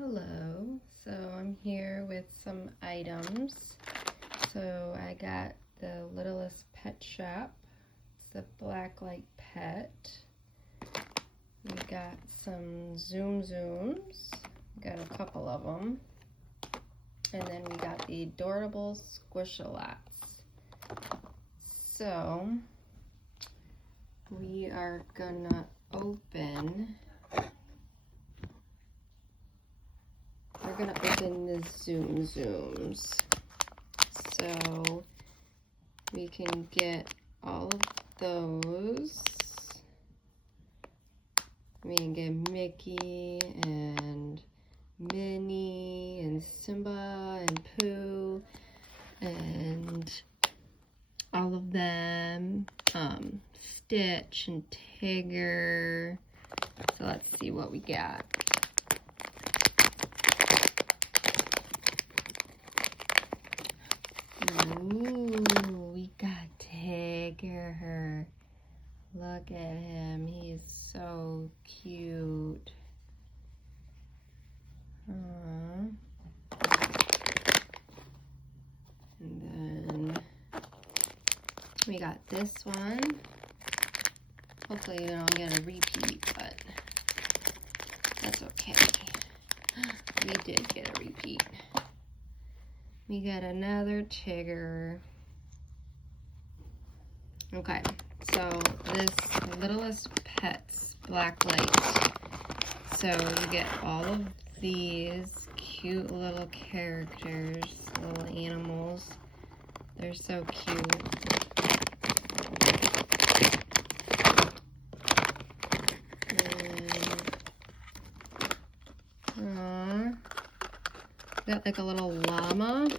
Hello, so I'm here with some items. So I got the Littlest Pet Shop. It's the Blacklight Pet. We got some Zoom Zooms. Got a couple of them. And then we got the Adorable Squish-a-Lots. So we are gonna open the Zoom Zooms. So we can get all of those. We can get Mickey and Minnie and Simba and Pooh and all of them. Stitch and Tigger. So let's see what we got. Ooh, we got Tigger. Look at him. He's so cute. And then we got this one. Hopefully we don't get a repeat, but that's okay. We did get a repeat. We got another Tigger. Okay, so this Littlest Pets Blacklight. So you get all of these cute little characters, little animals. They're so cute. Got like a little llama.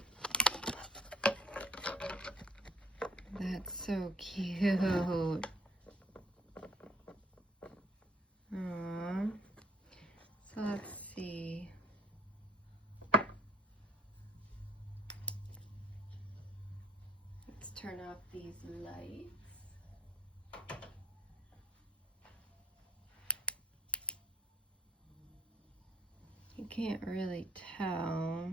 That's so cute. Aww. So let's see. Let's turn off these lights. You can't really tell,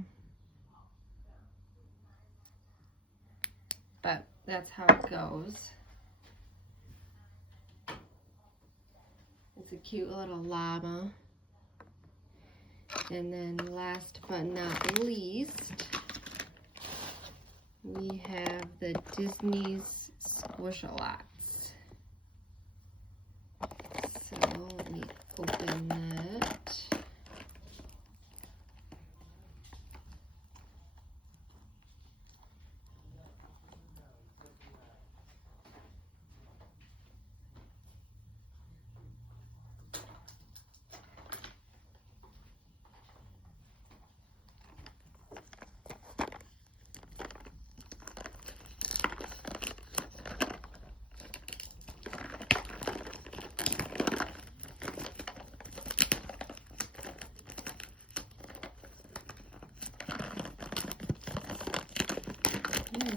but that's how it goes. It's a cute little llama. And then last but not least, we have the Disney's Squish-a-Lots. So let me open that.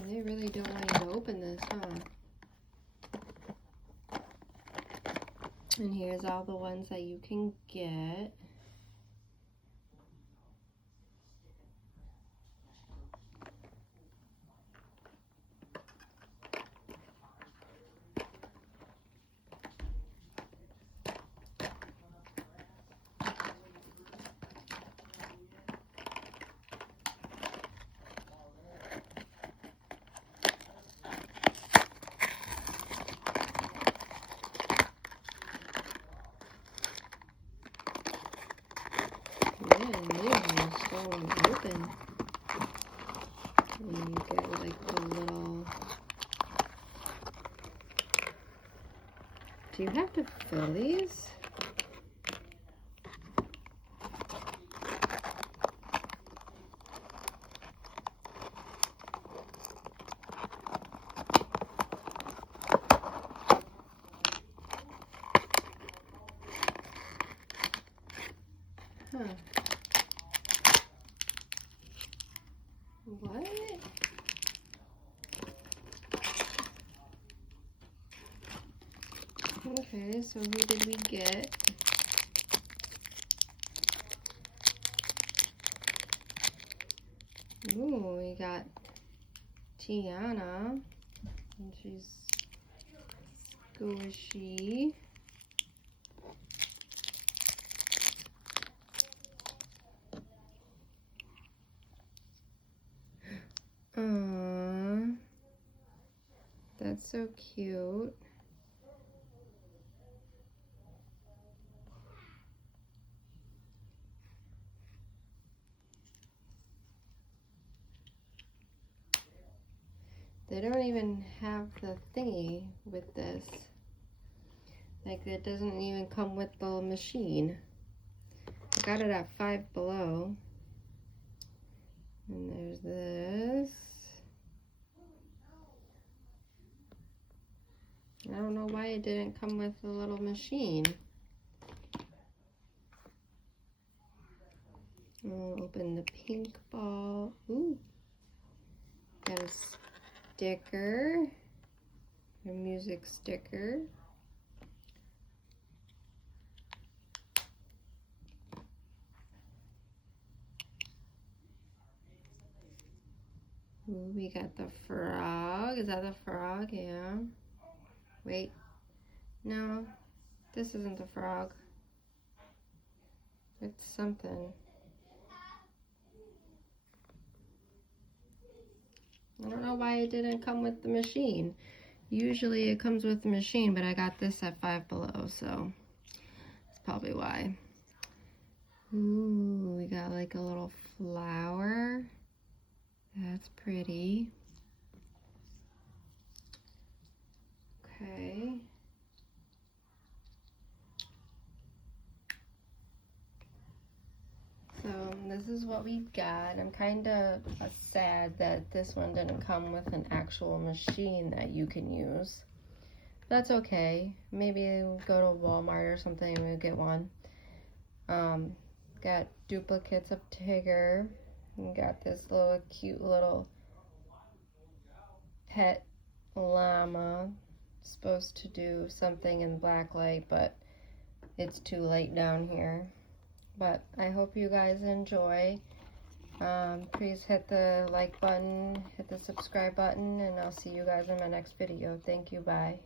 They really don't want you to open this, huh? And here's all the ones that you can get. Man, these are so open. And you get like the little... Do you have to fill these? Huh. What? Okay, so who did we get? Ooh, we got Tiana, and she's squishy. Aww, that's so cute. They don't even have the thingy with this. Like, it doesn't even come with the machine. I got it at Five Below. And there's this. I don't know why it didn't come with the little machine. I'll open the pink ball. Ooh. Got a sticker. A music sticker. Ooh, we got the frog. Is that the frog? Yeah. Wait. No. This isn't the frog. It's something. I don't know why it didn't come with the machine. Usually it comes with the machine, but I got this at Five Below, so that's probably why. Ooh, we got like a little flower. That's pretty. Okay. So this is what we've got. I'm kind of sad that this one didn't come with an actual machine that you can use. That's okay. Maybe we'll go to Walmart or something and we'll get one. Got duplicates of Tigger. We got this little cute little pet llama. It's supposed to do something in black light, but it's too late down here. But I hope you guys enjoy. Please hit the like button, hit the subscribe button, and I'll see you guys in my next video. Thank you, bye.